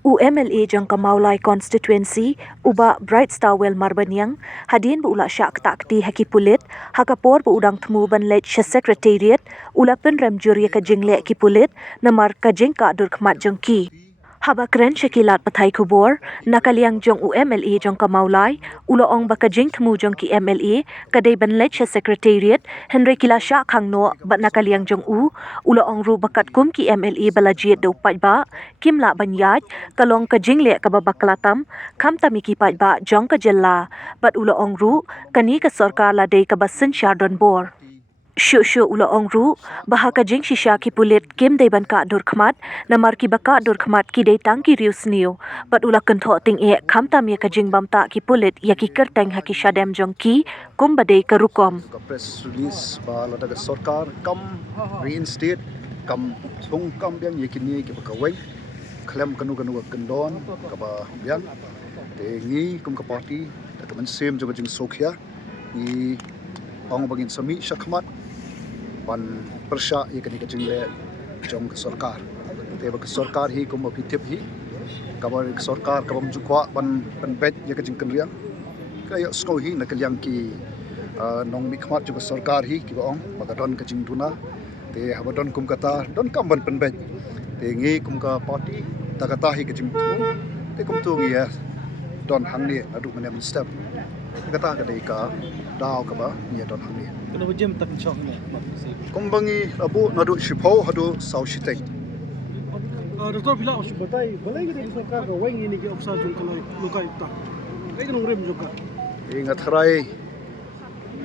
UMLA jangka Maulai constituency uba Bright Star Well Marbanyang hadin bu ula syak takti haki pulit hakapor bu udang temu ban lech secretariat ula pen rem juri ka jingle ki pulit namar ka jingka dur khmat jangki haba kren shakilat pathai kubor nakaliang jong UMLA jangka Maulai ula ong baka jing temu jangki MLA kadai ban lech secretariat Henry kila syak khangno bat nakaliang jong ula ong ru bakat kum ki MLA balajiet do pajba kimla banyaj kalong ka jingle ka babaklatam kham tamiki pajba jong ka jella bat ula ong ru kani ka sarkar la dei ka basin shardon bor Shu ula ong ru bahaka jing shisha ki pulit kim dei ban ka dur khmat namar ki baka dur khmat ki dei tang ki rius niu bat ula kentho ting e kham tam ye ka jing bam ta ki pulit ya ki kerteng haki shadem jong ki kum badei ka rukom press release ba la daga sarkar kam reinstate kam thung kam biang yekini ki bakawai klem kanu kendon ka ba biang te ngi kum ka party ta man sem jo jing sokhya ni ong bangin sami shakhmat ban persha yekini ka jing le jong ka sarkar te ba ka sarkar hi kum api tip hi ka ba sarkar ka bam jukwa ban bet ye ka jing kenriang kaya sko hi na kaliang ki nong mi khmat juga sarkar hi ki baong bagadon ka jingtuna te habadon kum kata don kam ban penbet te ngi kum ka party takata hi ka jingtu te kum tu ngi don hangni adu manem step kata ka dei ka daw ka ba ni don hangni kena jem tak chok ni kum bangi abu nadu shipo hadu sau shitei doktor bila us batai balai kita di sarkar ka wang ini ki opsa jung kalau lukai ta kai kan rem juga ingat harai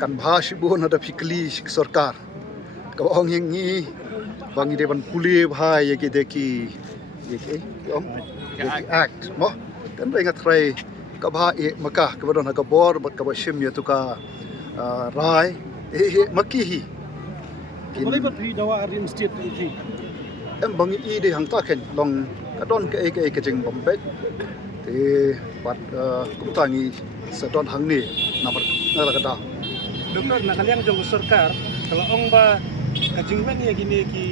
kan bhashi bu na da fikli sarkar ka ong ngi bangi de ban puli bhai ye ki deki ye ki om act mo kan ingat harai ka bha e maka ka badon ka bor bat ka ba shim ye tu ka rai e maki hi balai bat phi dawa arim state ni em bangi i de hang ta khen long ka don ka e ka jing bombet te bat kum tangi sa don hang ni na ka da doktor nakaliang jong sarkar kalau ong ba kajingmen ya gini ki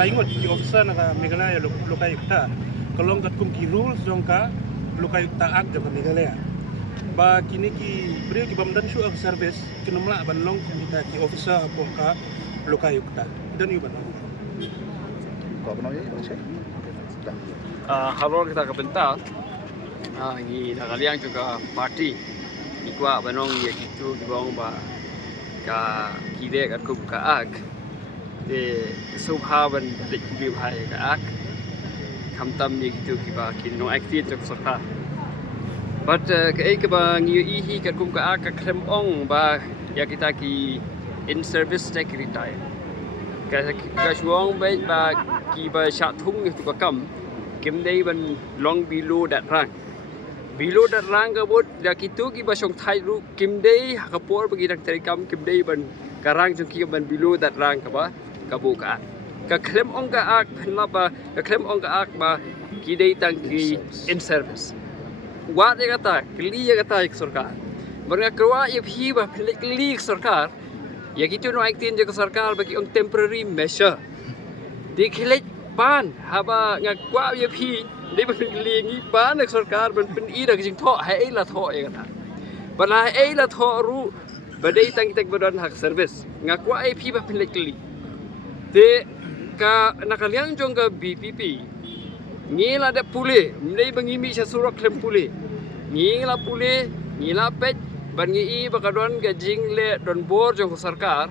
laingot ki officer na Meghalaya lukai kita kalau kat kum ki rules jong ka lukai ta ak jong Meghalaya ba kini ki beri ki bamdan shu of service kinumla ban long kita ki officer apo ka lukai kita dan yu ban ko ba no ye Kalau kita kebentar, ini nakaliang juga parti, ikwa banong ya gitu dibawang ba ka kide kat kup ka ag, de subhaban dik kubi bahaya ka ag, kamtam ya gitu kiba kino aktif jok sarkar. But ke ba ngiyo ihi kat kup ka ag ka krem ong ba ya kita ki in service take retire. Ka shuang ba ki ba shat thung itu ka kam. Kim day ban long below that rank. Below that rank abot da kitu ki basong thai ru kim day hakapor bagi dak terikam kim day ban karang jong ki ban below that rank ka ba ka buka. Ka klem ong ka ak phenla ba ka klem ong ka ak ba ki day tang ki in service. Wa de kata kli ya kata ik sarkar. Barnga kerwa ye phi ba kli sarkar. Ya kitu no aktin je sarkar bagi ong temporary measure. Di khilet pan haba ngakwa ye phi dei ban lingi pan nak sarkar ban pen i dak jing tho hai la tho e kata ban hai la tho ru badai tang tek badan hak service ngakwa ai phi ba pen lekli de ka nakaliang jong ka BPP ngila da pule mdei bangi mi sa surak klem pule ngila pule ngila pet ban ngi i bakadon ga jing le don bor jong sarkar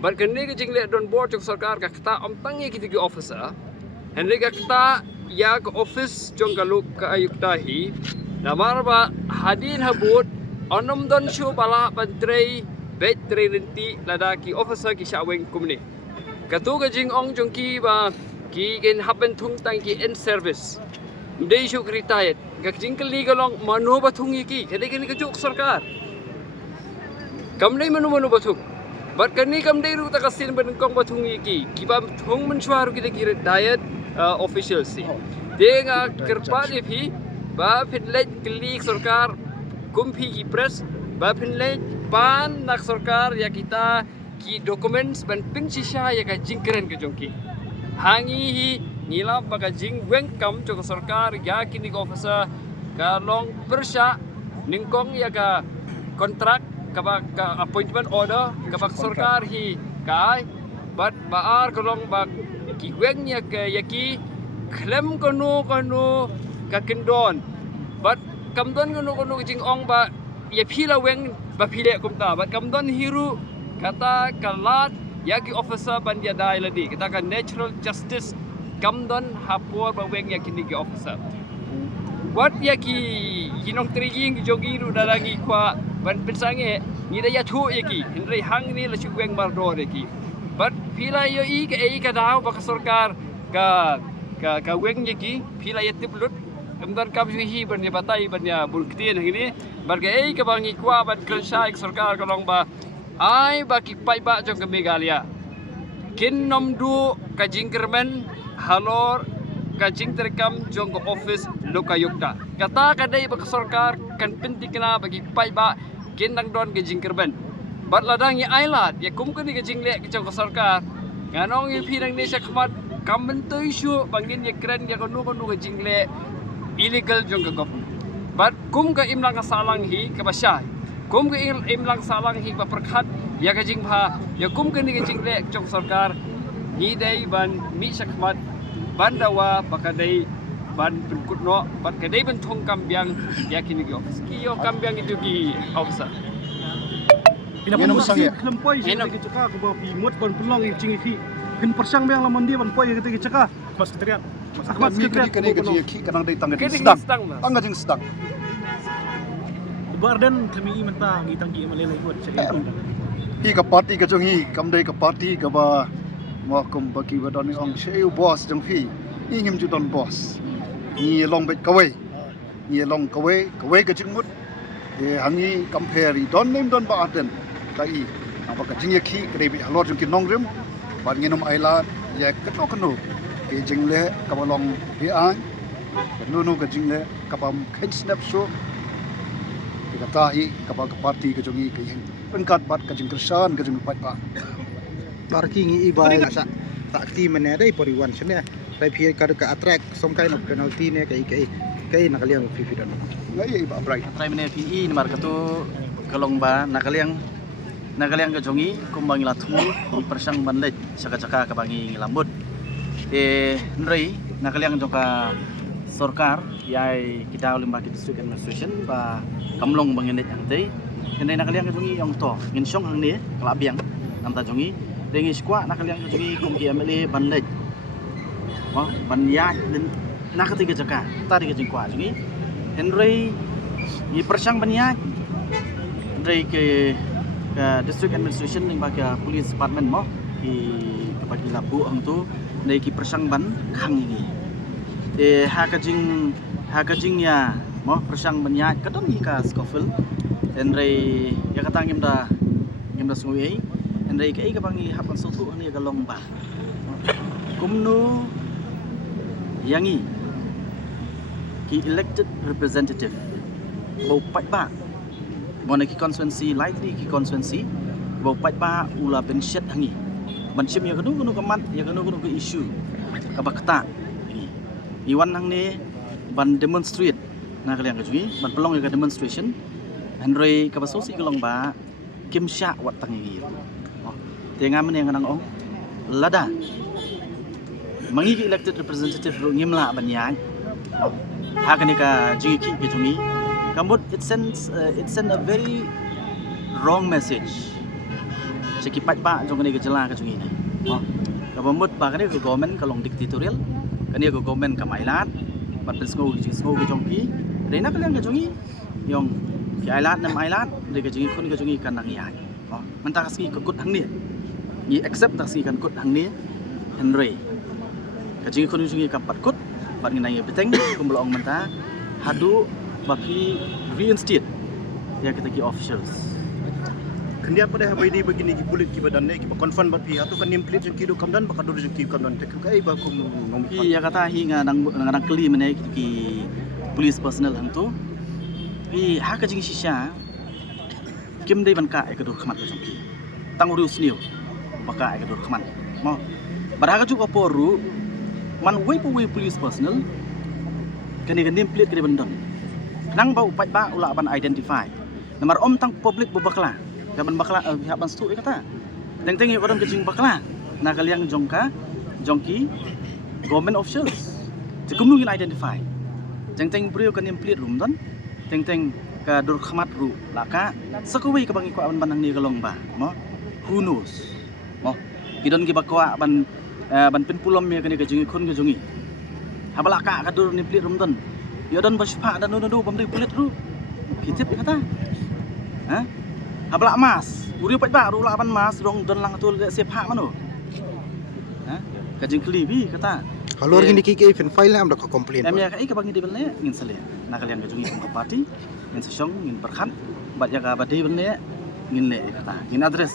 ban kene ga jing le don bor jong sarkar ka kata om tangi ki officer Henry kata ya ke office jong kaluk ke ayuk dahi namar ba hadin habut onom don shu bala bantrei bet trei renti ladaki officer ki shaweng kumni katu ga jing ong jong ki ba ki gen happen thung tang ki in service dei shu retired ga jing kali galong mano ba thung ki kade kini ka juk sarkar kamnei manu bathung bat kani kamdei ru ta kasin ban kong bathung ki ba thung man shwaru ki de diet officials si denga kerpa de phi ba phinlet klik sarkar kumpi ki press ba phinlet pan nak sarkar ya kita ki documents ban ping shisha ya ka jingkeren ke jongki hangi hi ngila baka jing weng kam jong sarkar ya kini ko officer ka long persya ningkong ya ka kontrak ka appointment order ka bak sarkar hi kai but baar kolong bak ki weng ya ke yaki klem kono ka kendon but kamdon kono jing ong ba ya phila weng ba phile kumta but kamdon hiru kata kalat yaki officer bandia dai ladi kita kan natural justice kamdon hapor ba weng yakini ki officer what yaki hinong triging jogi ru dalangi kwa ban pensange ni da ya thu yaki hindrai hang ni la chu weng mar do yaki but phila yo I ka daw ba sarkar ka weng yaki phila yatip lut kamdon kam hi ban ya batai ban ya bulktin ini barga ka bangi kwa ban kelsa sarkar kalong ba ai baki pai ba jong ke Meghalaya kin nom du ka jingkermen halor ka jing terkam jong ke office lokayukta kata kadai ba sarkar kan penting kena bagi pai ba kin nang don ke jingkermen bat ladang ya ailat ya kum ke jingle ke jong ke sarkar nganong yu pinang ni sakmat kam bentoi shu bangin ya keren ya kono ke jingle illegal jong ke government bat kum ka imlang salang hi ke basya kum ke imlang salang hi ba perkhat ya ka jing pha ya kum ke ni ke jingle jong sarkar ni dai ban mi sakmat ban dawa bakadai ban penkutno bat kadai ban thong kambyang ya kini ki office ki yo kambyang itu ki officer Minum sang ya. Lempoi sih kita cakap ke bawah pimut ban pelong yang cing fi. Hin persang bang laman dia ban poi kita cakap. Mas sekretariat. Mas Ahmad Mi sekretariat. kini ka jing ki kanang dai tangga Kini sedang. sedang, Mas. Tangga jing sedang. Bardan kami mentang ngitang gi malelai buat cakap. Hi ka party ka jong hi kam dai ka party ka ba ma kum baki ba don ong sheu boss jong fi. Hi ngim ju don boss. Ni long bet kawai. Ni long kawai ka jing mut. De hangi compare don nem don ba aden. Kai apa ka jing ki ka dai bi halor jong ki nong rim. Ban nginom aila ya keno ke jing le ka ba long hi an. Nu ka jing le ka ba khen snap show. Kata hi kapag party ka jongi ka yin pengkat bat ka jing kersan ka jing pat ba Barki ngi ibai sa takti mene dai poriwan sene dai phi ka attract some kind of penalty ne kai nakaliang fi dan ngai ba bright Try mene PE ni mar katu kalong ba nakaliang ka jongi kumbang ilathu persang banlet saka ka bangi ngilambut nrei nakaliang joka sarkar yai kita ulim baki district administration ba kamlong banginet yang tei kendai nakaliang ka jongi yang to ngin syong hang ni kalabiang namta jongi dengi skwa nakaliang ka jongi kum ki MLA banlet banya nakati ka jaka tadi ka jingkwa jongi Henry ni persang banyak dari ke district administration yang bagi police department mo bagi labu ang tu dari ki persang ban khang ini hakajing ya mo persang banyak kadang ni ka Scofield Henry ya kata ngim da sungui Henry ke ka bangi hapan sutu ni ka lomba kumnu yangi ki elected representative bau pat ba bona ki constituency likely ki constituency bau pat ba ula benset hangi bansim ya kanu kamat ya kanu ke issue ka bakta ini iwan hang ni ban demonstrate na kalian kajui ban pelong ya demonstration andrei ka basosi kelong ba kim sha wat tangi tenga men yang nang ong lada mangi ki elected representative ro ngimla banyan Hakanika jiki kitumi kambut it sends a very wrong message sekipat ba jong ni kejela ka jungi ni kabamut ba kani ko government kalong dictatorial kani ko government ka mailat bat pensko ki jongki rena kalian ka jungi yong ki ailat nam ailat de ka jungi kun ka jungi kan nang yan manta kasi ko kut hang ni ni accept kasi kan kut hang ni henry ka jungi kun jungi ka pat kut bat nginai beteng kumbelong menta hadu baki reinstate ya kita ki officials Kendia pada habai di begini ki bulit ki badan ne ki konfirm bat pi atau kan nimplate jeng ki do kamdan baka do jeng ki kamdan tek kai ba kum nom ki ya kata hi ngadang keli mene ki police personnel hantu hi ha ka jing shisha kim dei ban ka e ka do khmat ka jongki tang ru sniu baka e ka do khmat mo barha ka juk oporu man way police personnel kani name plate kani bandon nang bau pai ba ula ban identify namar om tang public bubakla gaban bakla haban stu kata teng yo orang kejing bakla na kaliang jongki government officials tekum nungin identify teng brio kan name plate rum don teng ka dur khamat ru laka sakawai ka bangi ko aban banang ni kalong ba mo who knows mo kidon ki bakwa ban pin pulom me kani kejing khon kejungi habala ka dur name plate rum don yo don baspa dan nu bamri pulit ru kitip kata ha habla mas uri pai ba ru laban mas rong don lang tu siap hak mano ha kajing klibi kata Halor gini kiki event file am da ko complain. em ya kai ka bangi de belne ngin sale na kalian kajungi ko party ngin sesong ngin perkhan bat ya ka badi belne ngin le kata ngin address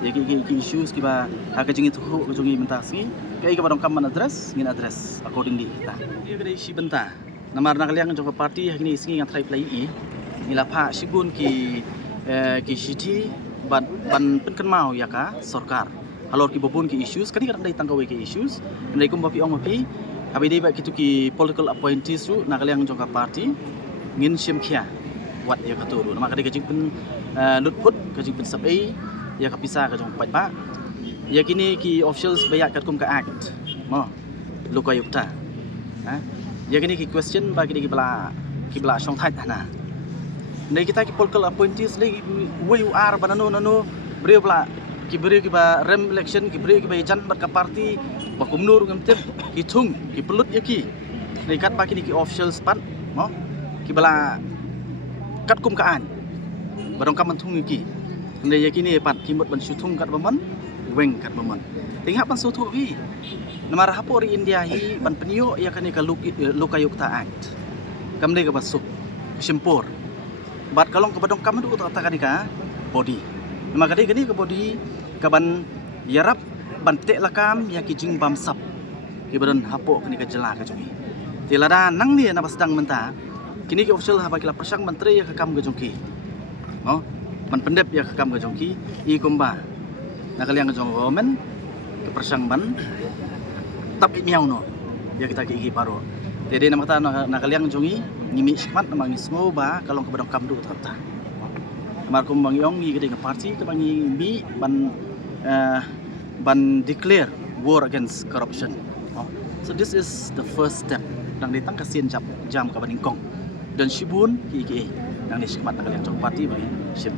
ya ki issues ki ba ha kajungi tu kajungi mentah singi kai ka badong kam address ngin address accordingly kata ya ka isi benta namar na kalian jong party hakini singi ngan trai play i nila pha sibun ki city ban penken mau ya ka sarkar halor ki bobun ki issues kani kadang dai tanggawe ki issues ndai kum bapi ong bapi abi dei ba kitu ki political appointees ru na kalian jong party ngin sim khia wat ya ka turu nama kadai kajing pen lutput kajing pen sabai ya ka pisa ka jong pai ba ya kini ki officials bayak kat kum ka act mo lokayukta ha ya kini ki question bagi ki bala song thai na nei kita ki political appointees le WUR banano beri bala ki ba rem election ki beri ki ba jan bat ka party ba kumnur ngam tem ki thung ki pelut ya ki nei kat ba kini ki officials pan mo ki bala kat kum ka an barong kam thung ki nei ya kini pat ki mot ban su thung kat baman weng kat baman tingha pan su thu wi namar hapori India hi ban penio ya kani ka lokayukta act kamde ka basuk simpor bat kalong ka badong kam du ta kani ka body nama kadai gani ka body ka ban yarap ban te lakam ya ki jing bam sap ki badon hapo kani ka jela ka jumi tilada nang ni na basdang menta kini ki official ha bakila persang menteri ya ka kam ka jongki no ban pendep ya ka kam ka jongki I kumba na kaliang ka jong government ke persang ban tapi miau no ya kita ki paro jadi nama ta na kaliang jongi ngimi smat nama ngismo ba kalong ka badong kam du ta markum bang yong gi gede party ka bangi bi ban declare war against corruption so this is the first step nang ditang kasin jam ka baning kong dan shibun ki nang ni smat na kaliang jong party bagi sim